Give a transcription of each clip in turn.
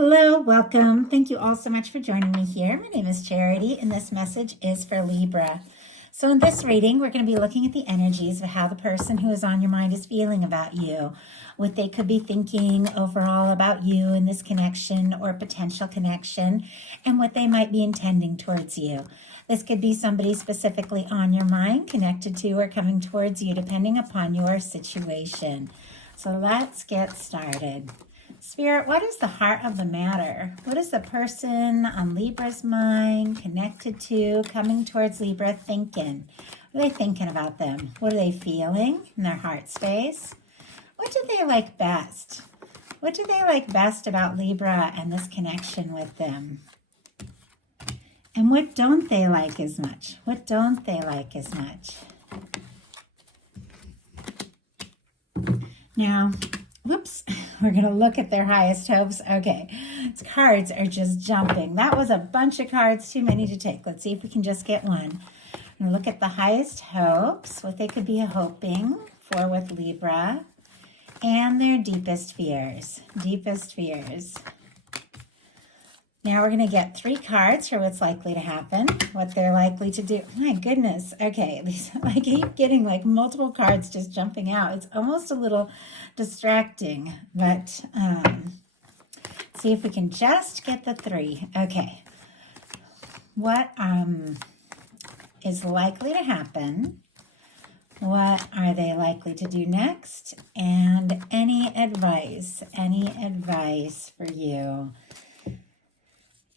Hello, welcome. Thank you all so much for joining me here. My name is Charity, and this message is for Libra. So, in this reading, we're going to be looking at the energies of how the person who is on your mind is feeling about you, what they could be thinking overall about you in this connection or potential connection, and what they might be intending towards you. This could be somebody specifically on your mind, connected to, or coming towards you, depending upon your situation. So, let's get started. Spirit, what is the heart of the matter? What is the person on Libra's mind, connected to, coming towards Libra, thinking? What are they thinking about them? What are they feeling in their heart space? What do they like best? What do they like best about Libra and this connection with them? And what don't they like as much? What don't they like as much? Now, whoops, we're going to look at their highest hopes. Okay, these cards are just jumping. That was a bunch of cards, too many to take. Let's see if we can just get one. And look at the highest hopes, what they could be hoping for with Libra, and their deepest fears. Deepest fears. Now we're going to get 3 cards for what's likely to happen, what they're likely to do. My goodness. Okay, I keep getting like multiple cards just jumping out. It's almost a little distracting, but see if we can just get the 3. Okay. What is likely to happen? What are they likely to do next? And any advice for you?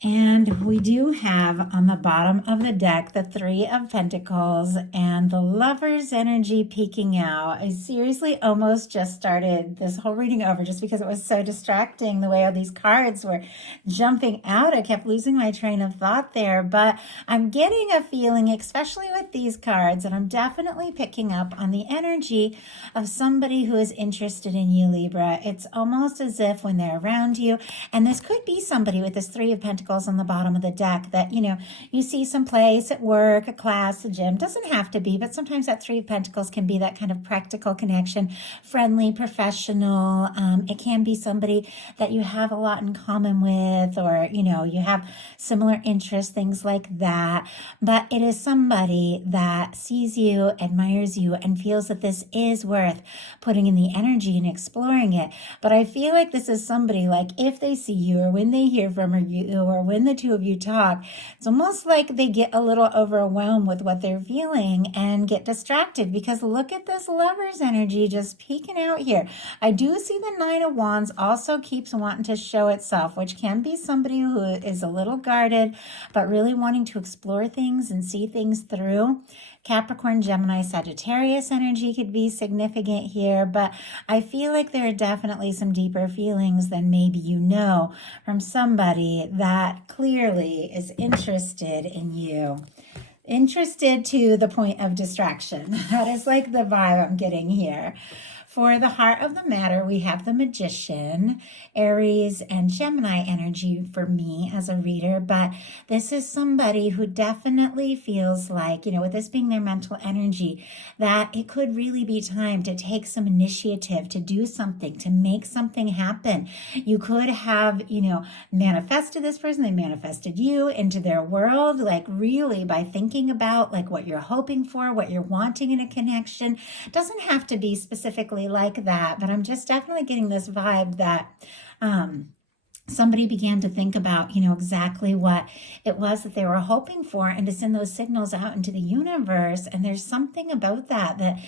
And we do have on the bottom of the deck the 3 of Pentacles and the Lover's energy peeking out. I seriously almost just started this whole reading over just because it was so distracting the way all these cards were jumping out. I kept losing my train of thought there, but I'm getting a feeling, especially with these cards, and I'm definitely picking up on the energy of somebody who is interested in you, Libra. It's almost as if when they're around you, and this could be somebody with this 3 of Pentacles on the bottom of the deck that, you see someplace at work, a class, a gym. Doesn't have to be, but sometimes that 3 of Pentacles can be that kind of practical connection, friendly, professional. It can be somebody that you have a lot in common with, or, you have similar interests, things like that. But it is somebody that sees you, admires you, and feels that this is worth putting in the energy and exploring it. But I feel like this is somebody, like, if they see you or when they hear from you or when the 2 of you talk, it's almost like they get a little overwhelmed with what they're feeling and get distracted, because look at this Lover's energy just peeking out here. I do see the 9 of Wands also keeps wanting to show itself, which can be somebody who is a little guarded, but really wanting to explore things and see things through. Capricorn, Gemini, Sagittarius energy could be significant here, but I feel like there are definitely some deeper feelings than maybe from somebody that clearly is interested in you. Interested to the point of distraction. That is like the vibe I'm getting here. For the heart of the matter, we have the Magician, Aries, and Gemini energy for me as a reader. But this is somebody who definitely feels like, with this being their mental energy, that it could really be time to take some initiative, to do something, to make something happen. You could have, manifested this person, they manifested you into their world, like really by thinking about like what you're hoping for, what you're wanting in a connection. It doesn't have to be specifically like that, but I'm just definitely getting this vibe that somebody began to think about, exactly what it was that they were hoping for, and to send those signals out into the universe. And there's something about that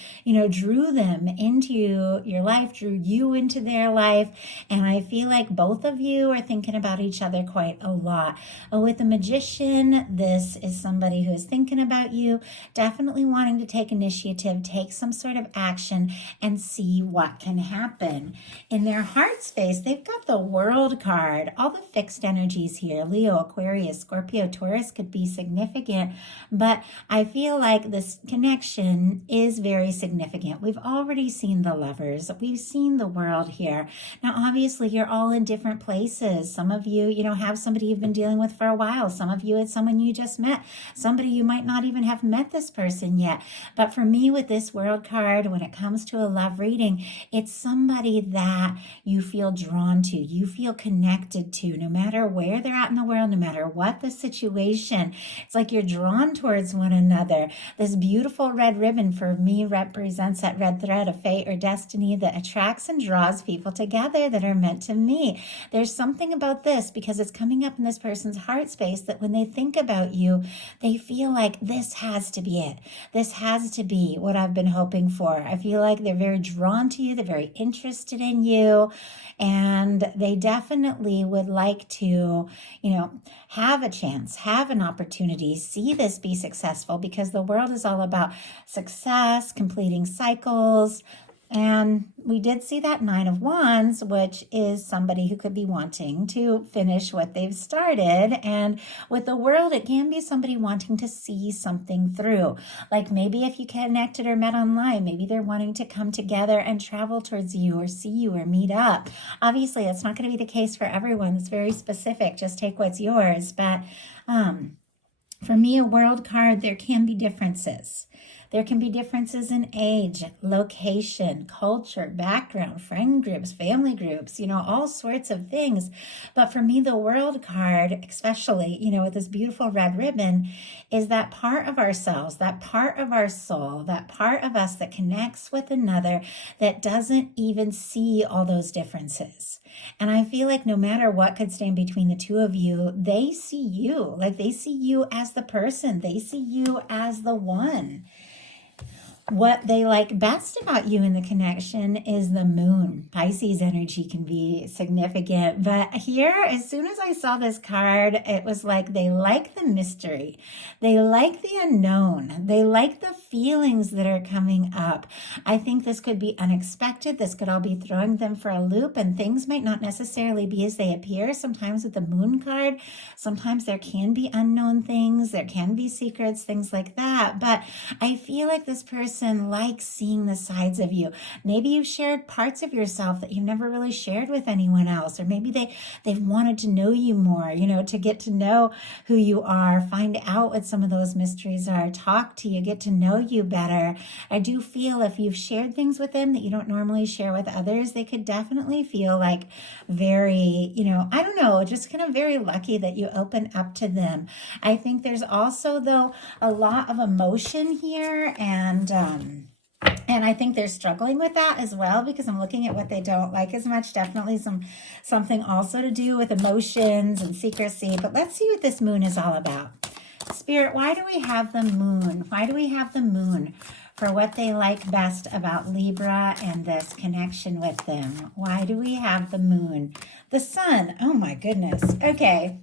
drew them into your life, drew you into their life. And I feel like both of you are thinking about each other quite a lot. With the Magician, this is somebody who is thinking about you, definitely wanting to take initiative, take some sort of action, and see what can happen. In their heart space, they've got the World card. All the fixed energies here, Leo, Aquarius, Scorpio, Taurus, could be significant, but I feel like this connection is very significant. We've already seen the Lovers. We've seen the World here. Now, obviously, you're all in different places. Some of you, have somebody you've been dealing with for a while. Some of you, it's someone you just met. Somebody you might not even have met this person yet. But for me, with this World card, when it comes to a love reading, it's somebody that you feel drawn to. You feel connected connected to, no matter where they're at in the world, no matter what the situation. It's like you're drawn towards one another. This beautiful red ribbon for me represents that red thread of fate or destiny that attracts and draws people together that are meant to meet. There's something about this because it's coming up in this person's heart space that when they think about you, they feel like this has to be it. This has to be what I've been hoping for. I feel like they're very drawn to you. They're very interested in you. And they definitely would like to, have a chance, have an opportunity, see this be successful because the world is all about success, completing cycles. And we did see that Nine of Wands, which is somebody who could be wanting to finish what they've started. And with the world, it can be somebody wanting to see something through. Like maybe if you connected or met online, maybe they're wanting to come together and travel towards you or see you or meet up. Obviously, that's not going to be the case for everyone. It's very specific. Just take what's yours. But for me, a world card, there can be differences. There can be differences in age, location, culture, background, friend groups, family groups, all sorts of things. But for me, the world card, especially, with this beautiful red ribbon, is that part of ourselves, that part of our soul, that part of us that connects with another that doesn't even see all those differences. And I feel like no matter what could stand between the two of you, they see you. Like they see you as the person. They see you as the one. What they like best about you in the connection is the moon. Pisces energy can be significant. But here, as soon as I saw this card, it was like they like the mystery. They like the unknown. They like the feelings that are coming up. I think this could be unexpected. This could all be throwing them for a loop, and things might not necessarily be as they appear. Sometimes with the moon card, sometimes there can be unknown things. There can be secrets, things like that. But I feel like this person likes seeing the sides of you. Maybe you've shared parts of yourself that you've never really shared with anyone else, or maybe they've wanted to know you more, to get to know who you are, find out what some of those mysteries are, talk to you, get to know you better. I do feel if you've shared things with them that you don't normally share with others, they could definitely feel like very, I don't know, just kind of very lucky that you open up to them. I think there's also, though, a lot of emotion here, and I think they're struggling with that as well because I'm looking at what they don't like as much. Definitely something also to do with emotions and secrecy. But let's see what this moon is all about. Spirit, why do we have the moon? Why do we have the moon for what they like best about Libra and this connection with them? Why do we have the moon? The sun. Oh my goodness. Okay.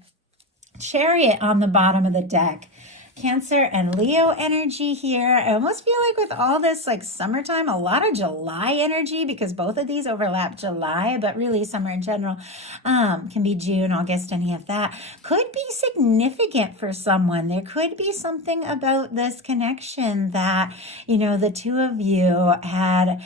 Chariot on the bottom of the deck. Cancer and Leo energy here. I almost feel like with all this like summertime, a lot of July energy because both of these overlap July, but really summer in general can be June, August, any of that. Could be significant for someone. There could be something about this connection that, the two of you had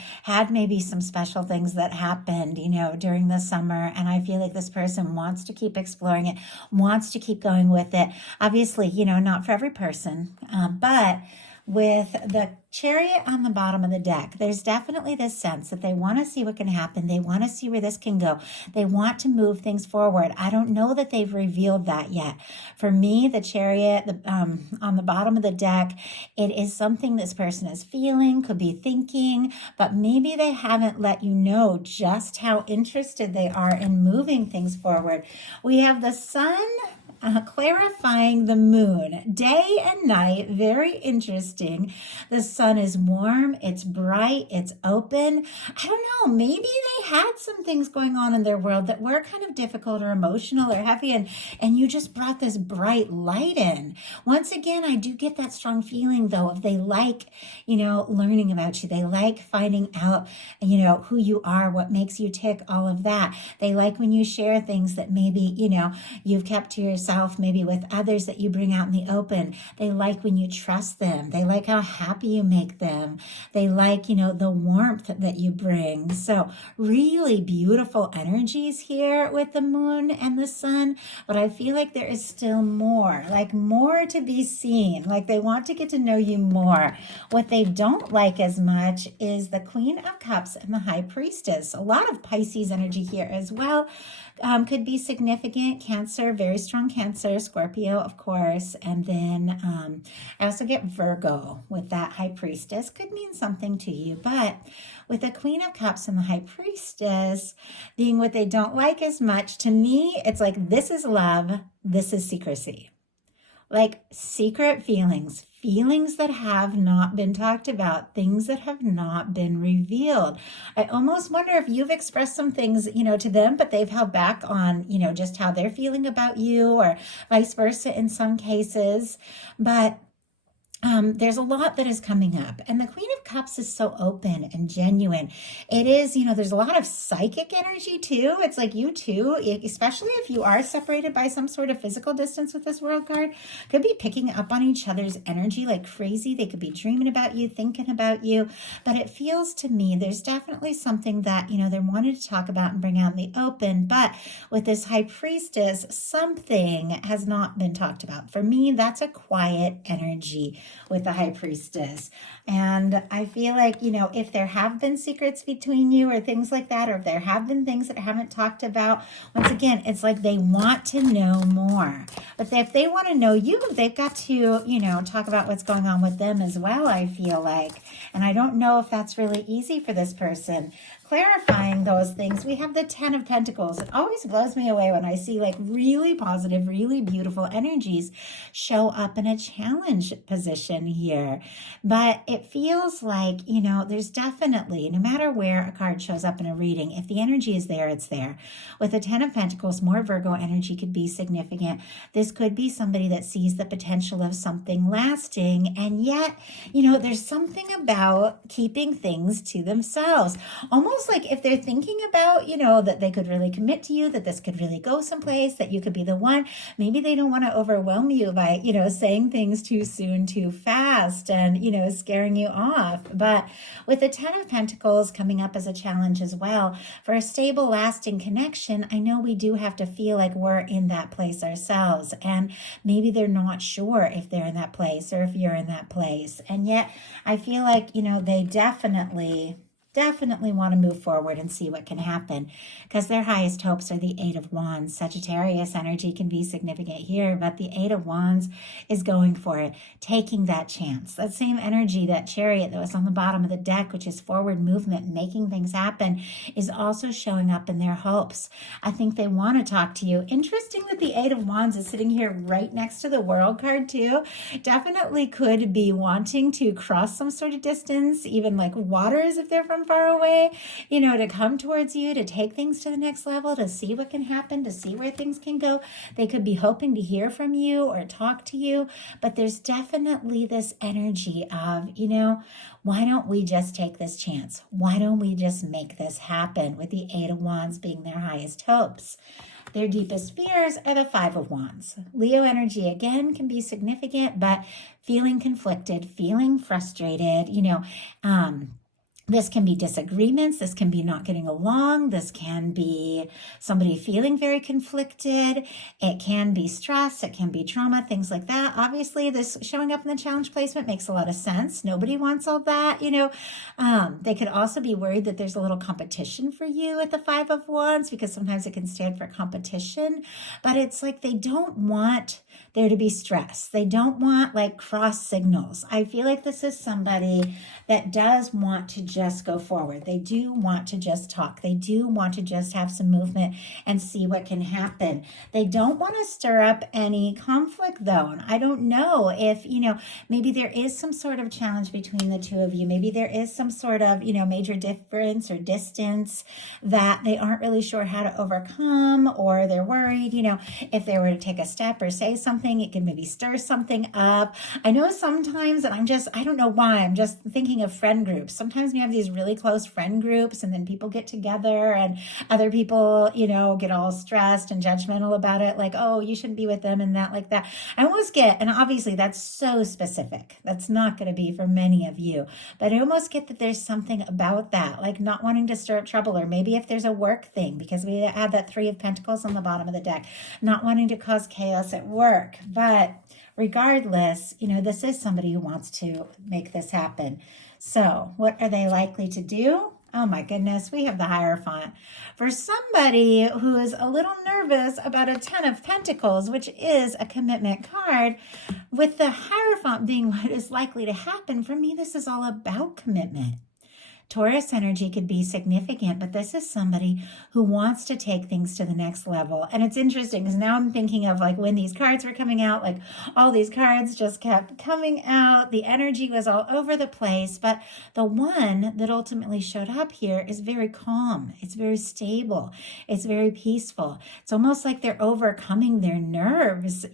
maybe some special things that happened, during the summer. And I feel like this person wants to keep exploring it, wants to keep going with it. Obviously, not for every person, but with the Chariot on the bottom of the deck, there's definitely this sense that they want to see what can happen. They want to see where this can go. They want to move things forward. I don't know that they've revealed that yet. For me, the Chariot on the bottom of the deck, it is something this person is feeling, could be thinking, but maybe they haven't let you know just how interested they are in moving things forward. We have the sun clarifying the moon, day and night, very interesting. The sun is warm, it's bright, it's open. I don't know, maybe they had some things going on in their world that were kind of difficult or emotional or heavy, and you just brought this bright light in. Once again, I do get that strong feeling though of they like, learning about you. They like finding out, who you are, what makes you tick, all of that. They like when you share things that maybe, you've kept to yourself, maybe with others that you bring out in the open. They like when you trust them. They like how happy you make them. They like, the warmth that you bring. So really beautiful energies here with the moon and the sun. But I feel like there is still more to be seen. Like they want to get to know you more. What they don't like as much is the Queen of Cups and the High Priestess. A lot of Pisces energy here as well. could be significant. Cancer, very strong Cancer, Scorpio, of course. And then I also get Virgo with that High Priestess. Could mean something to you. But with the Queen of Cups and the High Priestess being what they don't like as much, to me, it's like this is love, this is secrecy. Like secret feelings, feelings that have not been talked about, things that have not been revealed. I almost wonder if you've expressed some things, to them, but they've held back on, just how they're feeling about you, or vice versa in some cases. But there's a lot that is coming up, and the Queen of Cups is so open and genuine. It is, there's a lot of psychic energy too. It's like you too, especially if you are separated by some sort of physical distance with this World card, could be picking up on each other's energy like crazy. They could be dreaming about you, thinking about you, but it feels to me there's definitely something that, they wanted to talk about and bring out in the open, but with this High Priestess, something has not been talked about. For me, that's a quiet energy with the High Priestess. And I feel like, if there have been secrets between you or things like that, or if there have been things that haven't talked about, once again, it's like they want to know more. But if they want to know you, they've got to, talk about what's going on with them as well, I feel like. And I don't know if that's really easy for this person. Clarifying those things, we have the 10 of Pentacles. It always blows me away when I see like really positive, really beautiful energies show up in a challenge position here. But it feels like, there's definitely, no matter where a card shows up in a reading, if the energy is there, it's there. With the 10 of Pentacles, more Virgo energy could be significant. This could be somebody that sees the potential of something lasting, and yet, there's something about keeping things to themselves. Almost like if they're thinking about, that they could really commit to you, that this could really go someplace, that you could be the one, maybe they don't want to overwhelm you by, saying things too soon, too fast, and, scaring you off. But with the 10 of Pentacles coming up as a challenge as well, for a stable, lasting connection, I know we do have to feel like we're in that place ourselves. And maybe they're not sure if they're in that place or if you're in that place. And yet I feel like, they definitely want to move forward and see what can happen, because their highest hopes are the 8 of Wands. Sagittarius energy can be significant here, but the 8 of Wands is going for it, taking that chance. That same energy, that Chariot that was on the bottom of the deck, which is forward movement, making things happen, is also showing up in their hopes. I think they want to talk to you. Interesting that the 8 of Wands is sitting here right next to the World card too. Definitely could be wanting to cross some sort of distance, even like waters if they're from far away, to come towards you, to take things to the next level, to see what can happen, to see where things can go. They could be hoping to hear from you or talk to you, but there's definitely this energy of, why don't we just take this chance? Why don't we just make this happen, with the 8 of Wands being their highest hopes? Their deepest fears are the 5 of Wands. Leo energy, again, can be significant, but feeling conflicted, feeling frustrated, this can be disagreements. This can be not getting along. This can be somebody feeling very conflicted. It can be stress. It can be trauma, things like that. Obviously, this showing up in the challenge placement makes a lot of sense. Nobody wants all that, They could also be worried that there's a little competition for you at the 5 of Wands, because sometimes it can stand for competition. But it's like they don't want there to be stress. They don't want like cross signals. I feel like this is somebody that does want to just go forward. They do want to just talk. They do want to just have some movement and see what can happen. They don't want to stir up any conflict though. And I don't know if, maybe there is some sort of challenge between the two of you. Maybe there is some sort of, major difference or distance that they aren't really sure how to overcome, or they're worried, if they were to take a step or say something, it can maybe stir something up. I know sometimes, and I don't know why, I'm just thinking of friend groups. Sometimes we have these really close friend groups, and then people get together and other people, get all stressed and judgmental about it. Like, oh, you shouldn't be with them and that, like that. I almost get, and obviously that's so specific. That's not going to be for many of you, but I almost get that there's something about that, like not wanting to stir up trouble, or maybe if there's a work thing, because we had that 3 of Pentacles on the bottom of the deck, not wanting to cause chaos at work. But regardless, this is somebody who wants to make this happen. So what are they likely to do? Oh my goodness, we have the Hierophant. For somebody who is a little nervous about a Ten of Pentacles, which is a commitment card, with the Hierophant being what is likely to happen, for me, this is all about commitment. Taurus energy could be significant, but this is somebody who wants to take things to the next level. And it's interesting because now I'm thinking of like when these cards were coming out, like all these cards just kept coming out. The energy was all over the place. But the one that ultimately showed up here is very calm. It's very stable. It's very peaceful. It's almost like they're overcoming their nerves,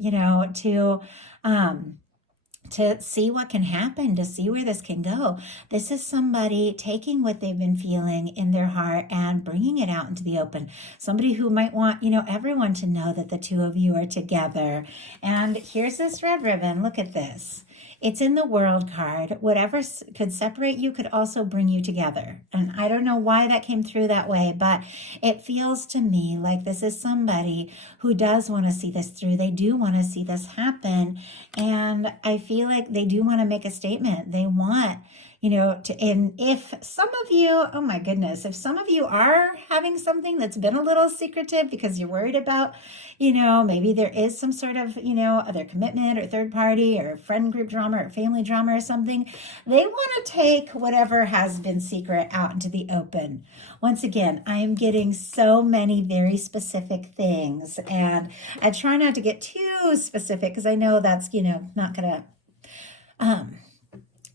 to see what can happen, to see where this can go. This is somebody taking what they've been feeling in their heart and bringing it out into the open. Somebody who might want, everyone to know that the two of you are together. And here's this red ribbon. Look at this. It's in the World card. Whatever could separate you could also bring you together. And I don't know why that came through that way, but it feels to me like this is somebody who does want to see this through. They do want to see this happen. And I feel like they do want to make a statement. They want, and if some of you, oh my goodness, if some of you are having something that's been a little secretive because you're worried about, maybe there is some sort of, other commitment or third party or friend group drama or family drama or something, they want to take whatever has been secret out into the open. Once again, I am getting so many very specific things, and I try not to get too specific because I know that's,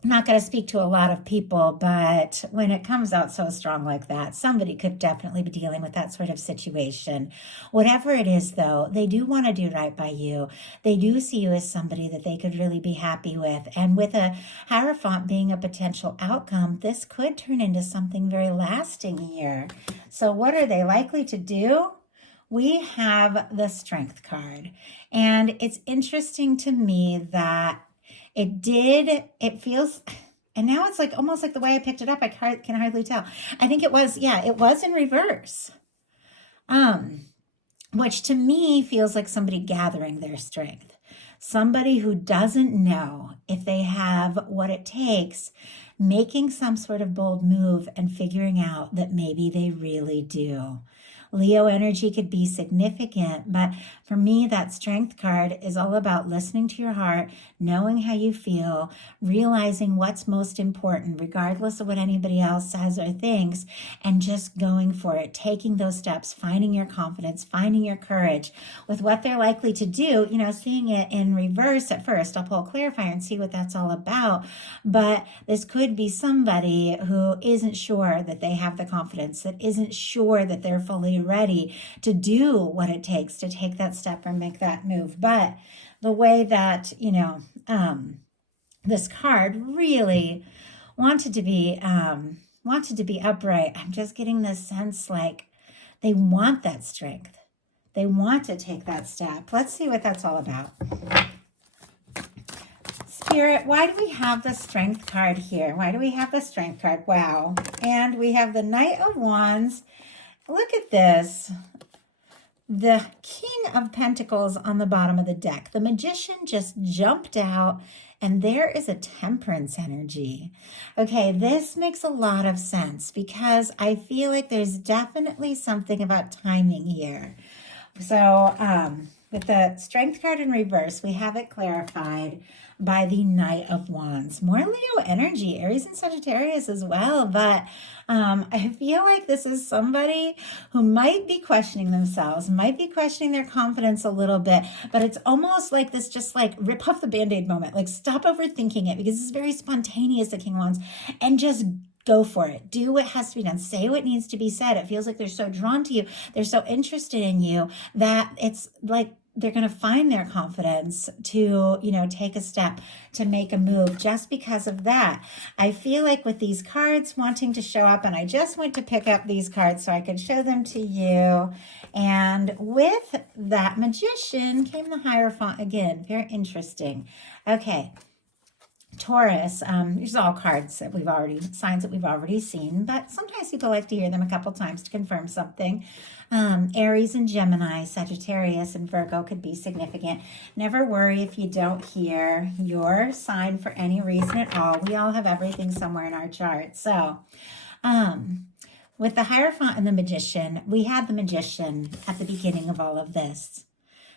not going to speak to a lot of people, but when it comes out so strong like that, somebody could definitely be dealing with that sort of situation. Whatever it is, though, they do want to do right by you. They do see you as somebody that they could really be happy with. And with a Hierophant being a potential outcome, this could turn into something very lasting here. So what are they likely to do? We have the Strength card. And it's interesting to me that it feels, and now it's like almost like the way I picked it up, I can hardly tell. I think it was in reverse. Which to me feels like somebody gathering their strength. Somebody who doesn't know if they have what it takes, making some sort of bold move and figuring out that maybe they really do. Leo energy could be significant, but for me, that Strength card is all about listening to your heart, knowing how you feel, realizing what's most important, regardless of what anybody else says or thinks, and just going for it, taking those steps, finding your confidence, finding your courage with what they're likely to do, seeing it in reverse at first. I'll pull a clarifier and see what that's all about. But this could be somebody who isn't sure that they have the confidence, that isn't sure that they're fully ready to do what it takes to take that step or make that move. But the way that, this card really wanted to be upright, I'm just getting this sense like they want that strength. They want to take that step. Let's see what that's all about. Spirit, why do we have the Strength card here? Why do we have the Strength card? Wow. And we have the Knight of Wands. Look at this. The King of Pentacles on the bottom of the deck. The Magician just jumped out, and there is a Temperance energy. Okay, this makes a lot of sense because I feel like there's definitely something about timing here. So with the Strength card in reverse, we have it clarified by the Knight of Wands. More Leo energy, Aries and Sagittarius as well. But I feel like this is somebody who might be questioning themselves, might be questioning their confidence a little bit, but it's almost like this just like rip off the Band-Aid moment. Like stop overthinking it because it's very spontaneous, the King of Wands, and just go for it. Do what has to be done. Say what needs to be said. It feels like they're so drawn to you. They're so interested in you that it's like they're going to find their confidence to, take a step, to make a move just because of that. I feel like with these cards wanting to show up, and I just went to pick up these cards so I could show them to you. And with that Magician came the Hierophant again. Very interesting. Okay. Taurus, these are all cards that signs that we've already seen, but sometimes people like to hear them a couple times to confirm something. Aries and Gemini, Sagittarius and Virgo could be significant. Never worry if you don't hear your sign for any reason at all. We all have everything somewhere in our chart. So, With the Hierophant and the Magician, we had the Magician at the beginning of all of this.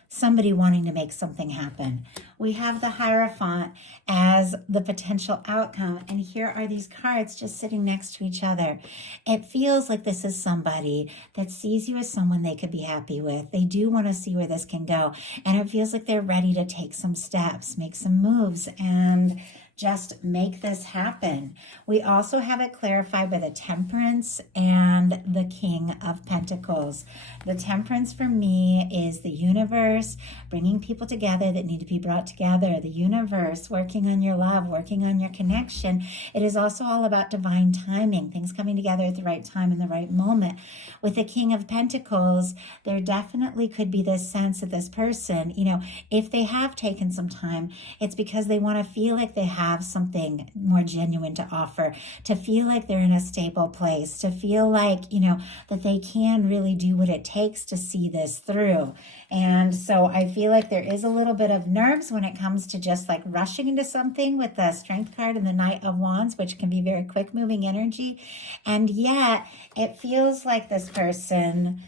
Somebody wanting to make something happen. We have the Hierophant as the potential outcome, and here are these cards just sitting next to each other. It feels like this is somebody that sees you as someone they could be happy with. They do want to see where this can go, and it feels like they're ready to take some steps, make some moves, and just make this happen. We also have it clarified by the Temperance and the King of Pentacles. The Temperance for me is the universe bringing people together that need to be brought together. The universe working on your love, working on your connection. It is also all about divine timing, things coming together at the right time in the right moment. With the King of Pentacles, there definitely could be this sense that this person, if they have taken some time, it's because they want to feel like they have something more genuine to offer, to feel like they're in a stable place, to feel like, that they can really do what it takes to see this through. And so I feel like there is a little bit of nerves when it comes to just like rushing into something with the Strength card and the Knight of Wands, which can be very quick moving energy. And yet it feels like this person,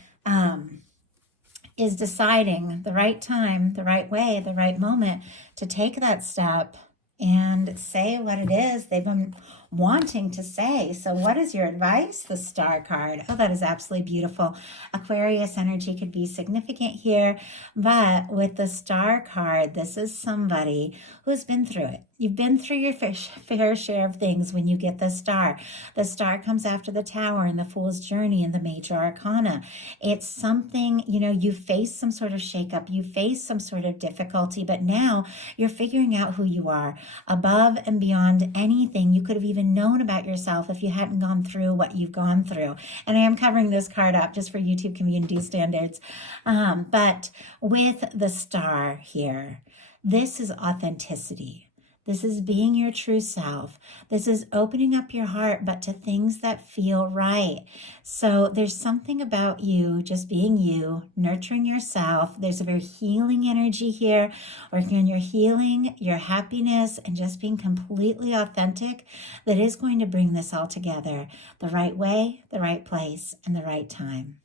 is deciding the right time, the right way, the right moment to take that step and say what it is they've been wanting to say. So what is your advice? The Star card. Oh, that is absolutely beautiful. Aquarius energy could be significant here, but with the Star card, this is somebody who's been through it. You've been through your fair share of things when you get the Star. The Star comes after the Tower and the Fool's Journey and the Major Arcana. It's something, you face some sort of shakeup, you face some sort of difficulty, but now you're figuring out who you are above and beyond anything you could have even known about yourself if you hadn't gone through what you've gone through. And I am covering this card up just for YouTube community standards. But with the Star here, this is authenticity. This is being your true self. This is opening up your heart, but to things that feel right. So there's something about you just being you, nurturing yourself. There's a very healing energy here, working on your healing, your happiness, and just being completely authentic that is going to bring this all together the right way, the right place, and the right time.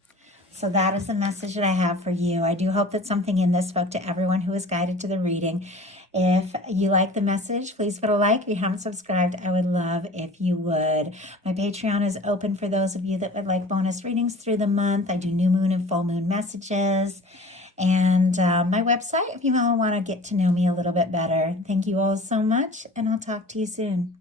So that is the message that I have for you. I do hope that something in this spoke to everyone who was guided to the reading. If you like the message, please put a like. If you haven't subscribed, I would love if you would. My Patreon is open for those of you that would like bonus readings through the month. I do new moon and full moon messages. And my website, if you all want to get to know me a little bit better. Thank you all so much, and I'll talk to you soon.